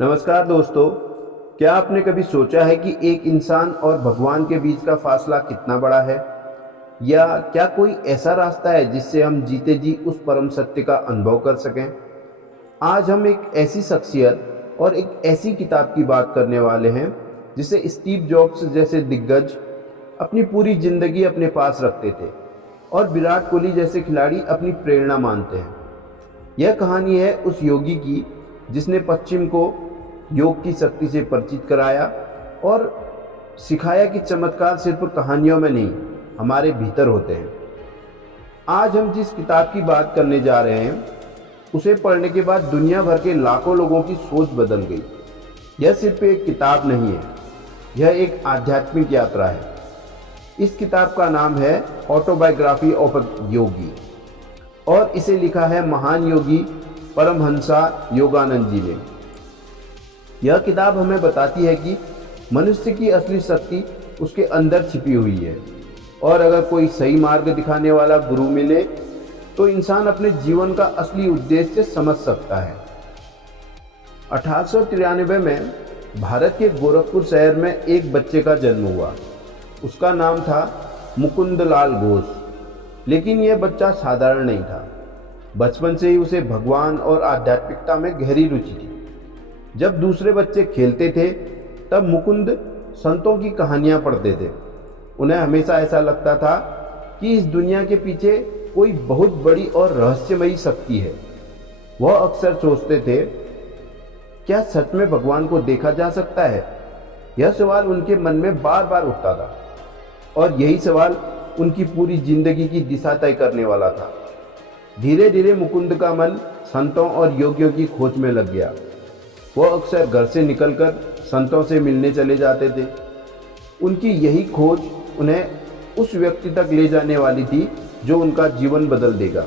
नमस्कार दोस्तों। क्या आपने कभी सोचा है कि एक इंसान और भगवान के बीच का फासला कितना बड़ा है? या क्या कोई ऐसा रास्ता है जिससे हम जीते जी उस परम सत्य का अनुभव कर सकें? आज हम एक ऐसी शख्सियत और एक ऐसी किताब की बात करने वाले हैं जिसे स्टीव जॉब्स जैसे दिग्गज अपनी पूरी जिंदगी अपने पास रखते थे और विराट कोहली जैसे खिलाड़ी अपनी प्रेरणा मानते हैं। यह कहानी है उस योगी की जिसने पश्चिम को योग की शक्ति से परिचित कराया और सिखाया कि चमत्कार सिर्फ कहानियों में नहीं, हमारे भीतर होते हैं। आज हम जिस किताब की बात करने जा रहे हैं उसे पढ़ने के बाद दुनिया भर के लाखों लोगों की सोच बदल गई। यह सिर्फ एक किताब नहीं है, यह एक आध्यात्मिक यात्रा है। इस किताब का नाम है ऑटोबायोग्राफी ऑफ अ योगी और इसे लिखा है महान योगी परमहंसा योगानंद जी ने। यह किताब हमें बताती है कि मनुष्य की असली शक्ति उसके अंदर छिपी हुई है और अगर कोई सही मार्ग दिखाने वाला गुरु मिले तो इंसान अपने जीवन का असली उद्देश्य समझ सकता है। 1893 में भारत के गोरखपुर शहर में एक बच्चे का जन्म हुआ। उसका नाम था मुकुंदलाल घोष। लेकिन यह बच्चा साधारण नहीं था। बचपन से ही उसे भगवान और आध्यात्मिकता में गहरी रुचि थी। जब दूसरे बच्चे खेलते थे तब मुकुंद संतों की कहानियां पढ़ते थे। उन्हें हमेशा ऐसा लगता था कि इस दुनिया के पीछे कोई बहुत बड़ी और रहस्यमयी शक्ति है। वह अक्सर सोचते थे, क्या सच में भगवान को देखा जा सकता है? यह सवाल उनके मन में बार बार उठता था और यही सवाल उनकी पूरी जिंदगी की दिशा तय करने वाला था। धीरे धीरे मुकुंद का मन संतों और योगियों की खोज में लग गया। वह अक्सर घर से निकलकर संतों से मिलने चले जाते थे। उनकी यही खोज उन्हें उस व्यक्ति तक ले जाने वाली थी जो उनका जीवन बदल देगा।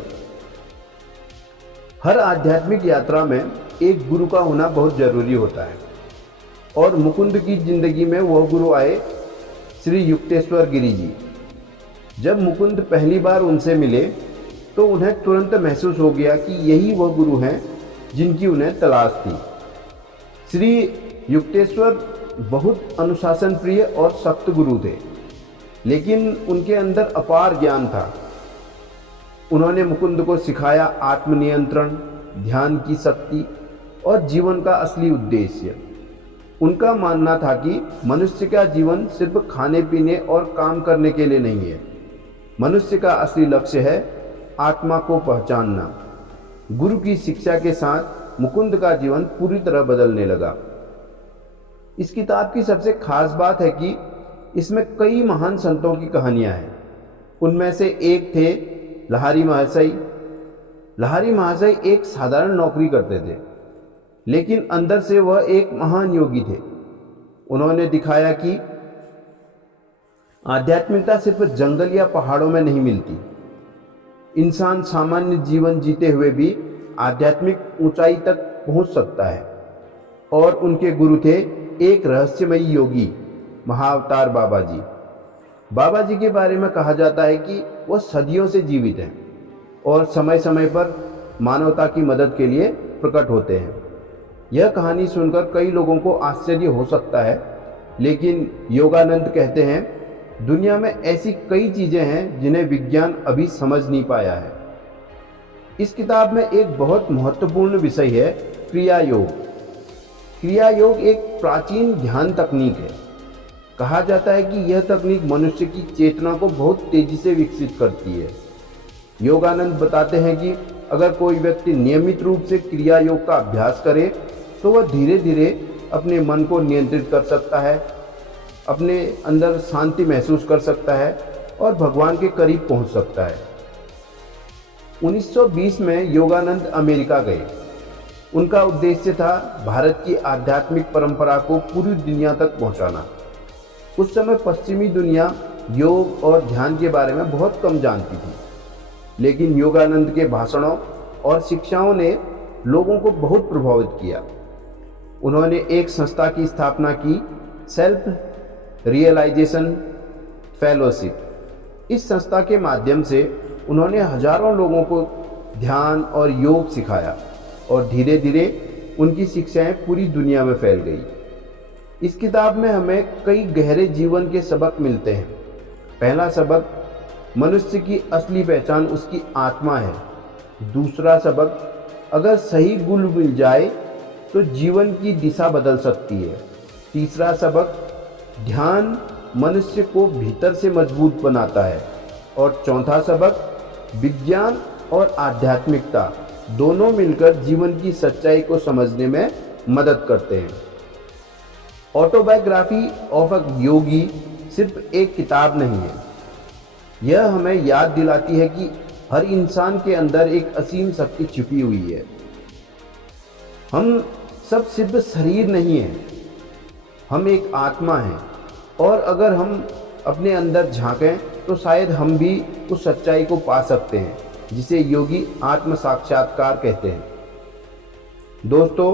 हर आध्यात्मिक यात्रा में एक गुरु का होना बहुत जरूरी होता है और मुकुंद की जिंदगी में वह गुरु आए श्री युक्तेश्वर गिरी जी। जब मुकुंद पहली बार उनसे मिले तो उन्हें तुरंत महसूस हो गया कि यही वह गुरु हैं जिनकी उन्हें तलाश थी। श्री युक्तेश्वर बहुत अनुशासन प्रिय और सख्त गुरु थे, लेकिन उनके अंदर अपार ज्ञान था। उन्होंने मुकुंद को सिखाया आत्मनियंत्रण, ध्यान की शक्ति और जीवन का असली उद्देश्य। उनका मानना था कि मनुष्य का जीवन सिर्फ खाने पीने और काम करने के लिए नहीं है। मनुष्य का असली लक्ष्य है आत्मा को पहचानना। गुरु की शिक्षा के साथ मुकुंद का जीवन पूरी तरह बदलने लगा। इस किताब की सबसे खास बात है कि इसमें कई महान संतों की कहानियां हैं। उनमें से एक थे लहारी महाशय। लहारी महाशय एक साधारण नौकरी करते थे, लेकिन अंदर से वह एक महान योगी थे। उन्होंने दिखाया कि आध्यात्मिकता सिर्फ जंगल या पहाड़ों में नहीं मिलती। इंसान सामान्य जीवन जीते हुए भी आध्यात्मिक ऊंचाई तक पहुंच सकता है। और उनके गुरु थे एक रहस्यमयी योगी, महाअवतार बाबा जी। बाबा जी के बारे में कहा जाता है कि वह सदियों से जीवित हैं और समय समय पर मानवता की मदद के लिए प्रकट होते हैं। यह कहानी सुनकर कई लोगों को आश्चर्य हो सकता है, लेकिन योगानंद कहते हैं दुनिया में ऐसी कई चीजें हैं जिन्हें विज्ञान अभी समझ नहीं पाया है। इस किताब में एक बहुत महत्वपूर्ण विषय है क्रिया योग। क्रिया योग एक प्राचीन ध्यान तकनीक है। कहा जाता है कि यह तकनीक मनुष्य की चेतना को बहुत तेजी से विकसित करती है। योगानंद बताते हैं कि अगर कोई व्यक्ति नियमित रूप से क्रिया योग का अभ्यास करे तो वह धीरे धीरे अपने मन को नियंत्रित कर सकता है, अपने अंदर शांति महसूस कर सकता है और भगवान के करीब पहुंच सकता है। 1920 में योगानंद अमेरिका गए। उनका उद्देश्य था भारत की आध्यात्मिक परंपरा को पूरी दुनिया तक पहुंचाना। उस समय पश्चिमी दुनिया योग और ध्यान के बारे में बहुत कम जानती थी, लेकिन योगानंद के भाषणों और शिक्षाओं ने लोगों को बहुत प्रभावित किया। उन्होंने एक संस्था की स्थापना की, सेल्फ रियलाइजेशन फेलोशिप। इस संस्था के माध्यम से उन्होंने हजारों लोगों को ध्यान और योग सिखाया और धीरे धीरे उनकी शिक्षाएं पूरी दुनिया में फैल गई। इस किताब में हमें कई गहरे जीवन के सबक मिलते हैं। पहला सबक, मनुष्य की असली पहचान उसकी आत्मा है। दूसरा सबक, अगर सही गुण मिल जाए तो जीवन की दिशा बदल सकती है। तीसरा सबक, ध्यान मनुष्य को भीतर से मजबूत बनाता है। और चौथा सबक, विज्ञान और आध्यात्मिकता दोनों मिलकर जीवन की सच्चाई को समझने में मदद करते हैं। ऑटोबायोग्राफी ऑफ अ योगी सिर्फ एक किताब नहीं है, यह हमें याद दिलाती है कि हर इंसान के अंदर एक असीम शक्ति छिपी हुई है। हम सब सिर्फ शरीर नहीं हैं, हम एक आत्मा हैं, और अगर हम अपने अंदर झांकें तो शायद हम भी उस सच्चाई को पा सकते हैं जिसे योगी आत्म साक्षात्कार कहते हैं। दोस्तों,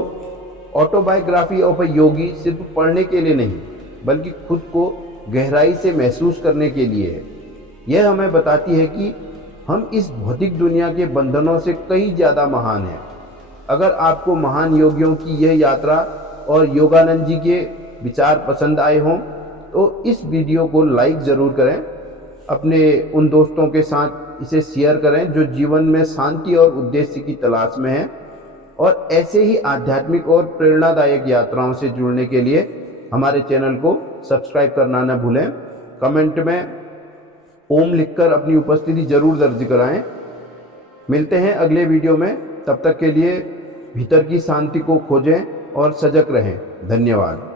ऑटोबायोग्राफी ऑफ अ योगी सिर्फ पढ़ने के लिए नहीं, बल्कि खुद को गहराई से महसूस करने के लिए है। यह हमें बताती है कि हम इस भौतिक दुनिया के बंधनों से कई ज़्यादा महान हैं। अगर आपको महान योगियों की यह यात्रा और योगानंद जी के विचार पसंद आए हों तो इस वीडियो को लाइक ज़रूर करें, अपने उन दोस्तों के साथ इसे शेयर करें जो जीवन में शांति और उद्देश्य की तलाश में हैं। और ऐसे ही आध्यात्मिक और प्रेरणादायक यात्राओं से जुड़ने के लिए हमारे चैनल को सब्सक्राइब करना न भूलें। कमेंट में ओम लिखकर अपनी उपस्थिति जरूर दर्ज कराएं। मिलते हैं अगले वीडियो में, तब तक के लिए भीतर की शांति को खोजें और सजग रहें। धन्यवाद।